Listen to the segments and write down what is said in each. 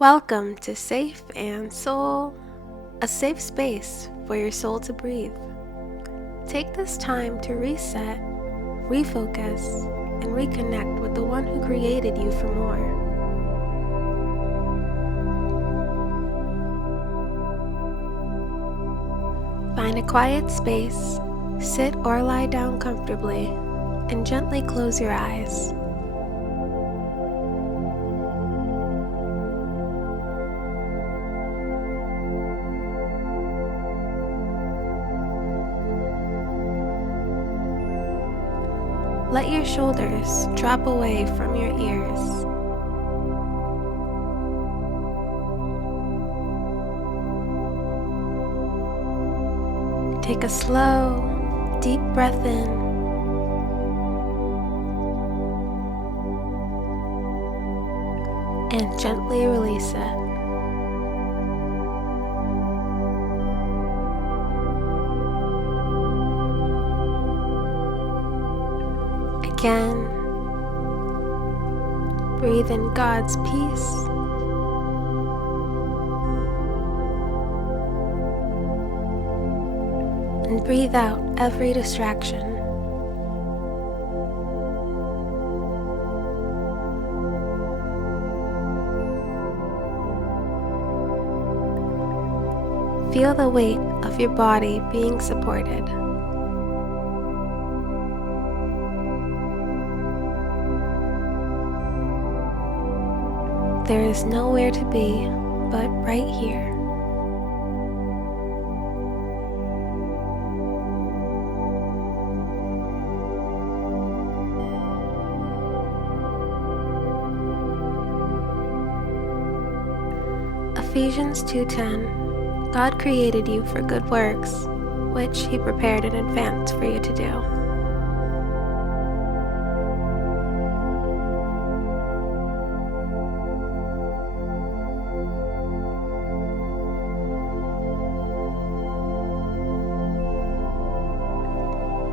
Welcome to Safe and Soul, a safe space for your soul to breathe. Take this time to reset, refocus, and reconnect with the one who created you for more. Find a quiet space, sit or lie down comfortably, and gently close your eyes. Let your shoulders drop away from your ears. Take a slow, deep breath in. And gently release it. Again, breathe in God's peace. And breathe out every distraction. Feel the weight of your body being supported. There is nowhere to be but right here. Ephesians 2:10. God created you for good works, which He prepared in advance for you to do.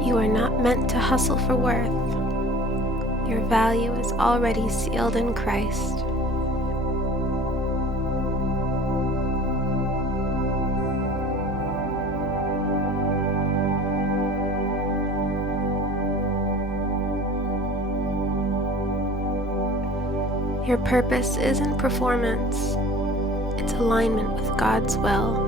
You are not meant to hustle for worth. Your value is already sealed in Christ. Your purpose isn't performance, it's alignment with God's will.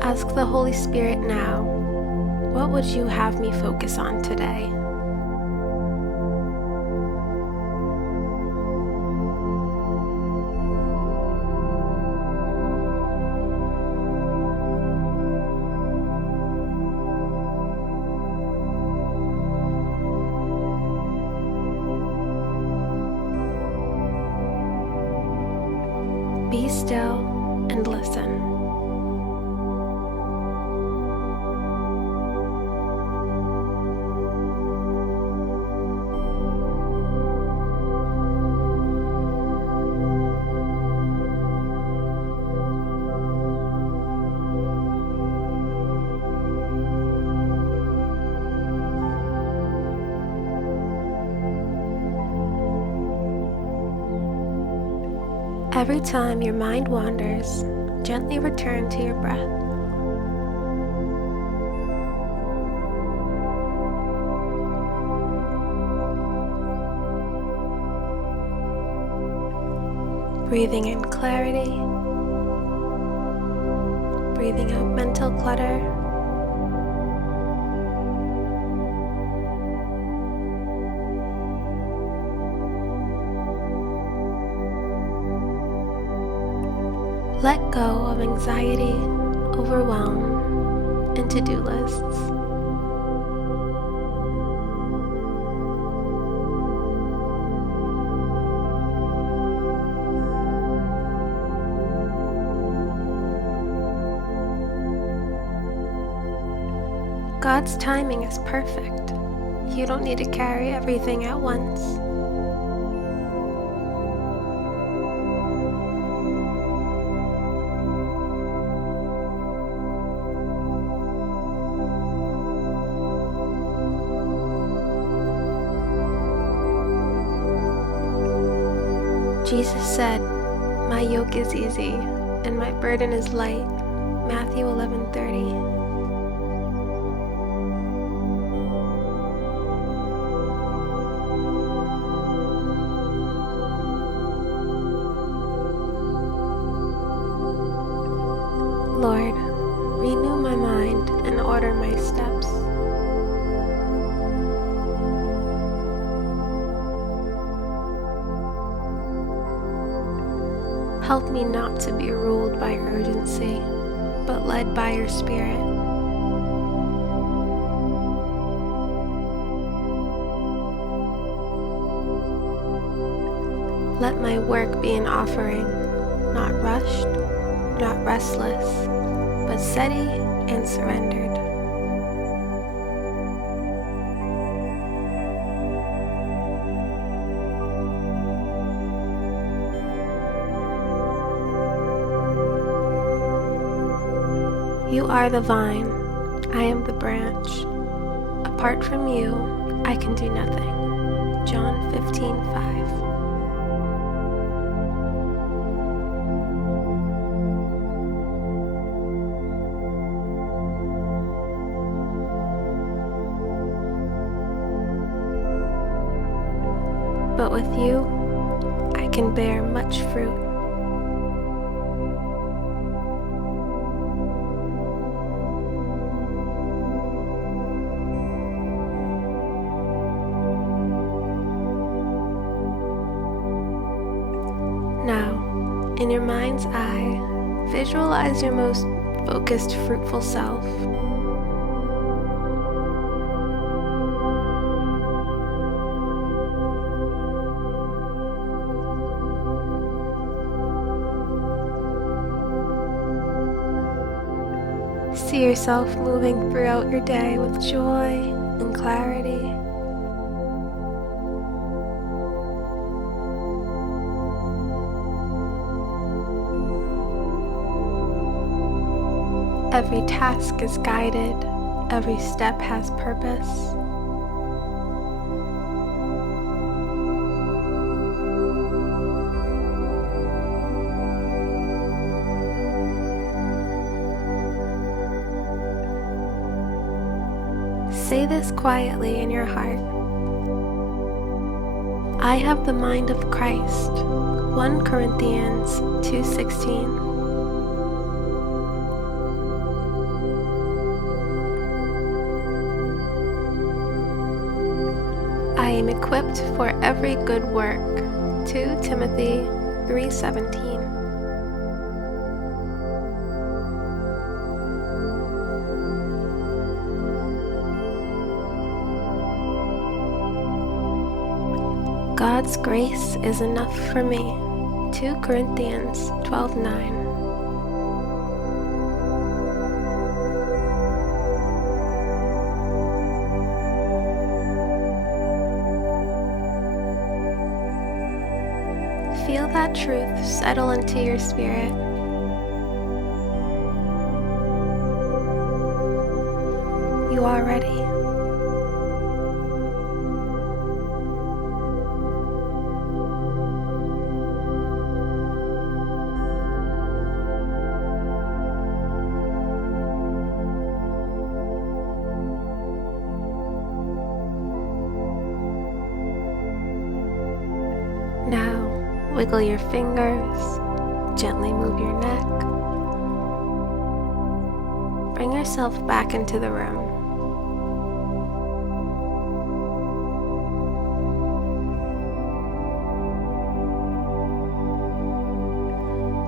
Ask the Holy Spirit now, what would you have me focus on today? Be still and listen. Every time your mind wanders, gently return to your breath. Breathing in clarity, breathing out mental clutter. Let go of anxiety, overwhelm, and to-do lists. God's timing is perfect. You don't need to carry everything at once. Jesus said, "My yoke is easy and my burden is light." Matthew 11:30. Lord, renew my mind and order my steps. Help me not to be ruled by urgency, but led by your Spirit. Let my work be an offering, not rushed, not restless, but steady and surrendered. You are the vine, I am the branch. Apart from you, I can do nothing. John 15:5. But with you, I can bear much fruit. Now, in your mind's eye, visualize your most focused, fruitful self. See yourself moving throughout your day with joy and clarity. Every task is guided, every step has purpose. Say this quietly in your heart. I have the mind of Christ. 1 Corinthians 2:16. I am equipped for every good work. 2 Timothy 3:17. God's grace is enough for me. 2 Corinthians 12:9. Feel that truth settle into your spirit. You are ready. Now, wiggle your fingers, gently move your neck. Bring yourself back into the room.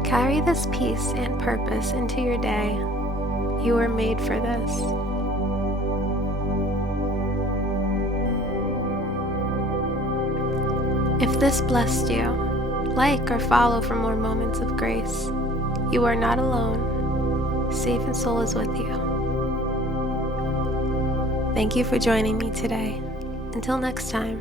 Carry this peace and purpose into your day. You were made for this. If this blessed you, like or follow for more moments of grace. You are not alone. Safe and Soul is with you. Thank you for joining me today. Until next time.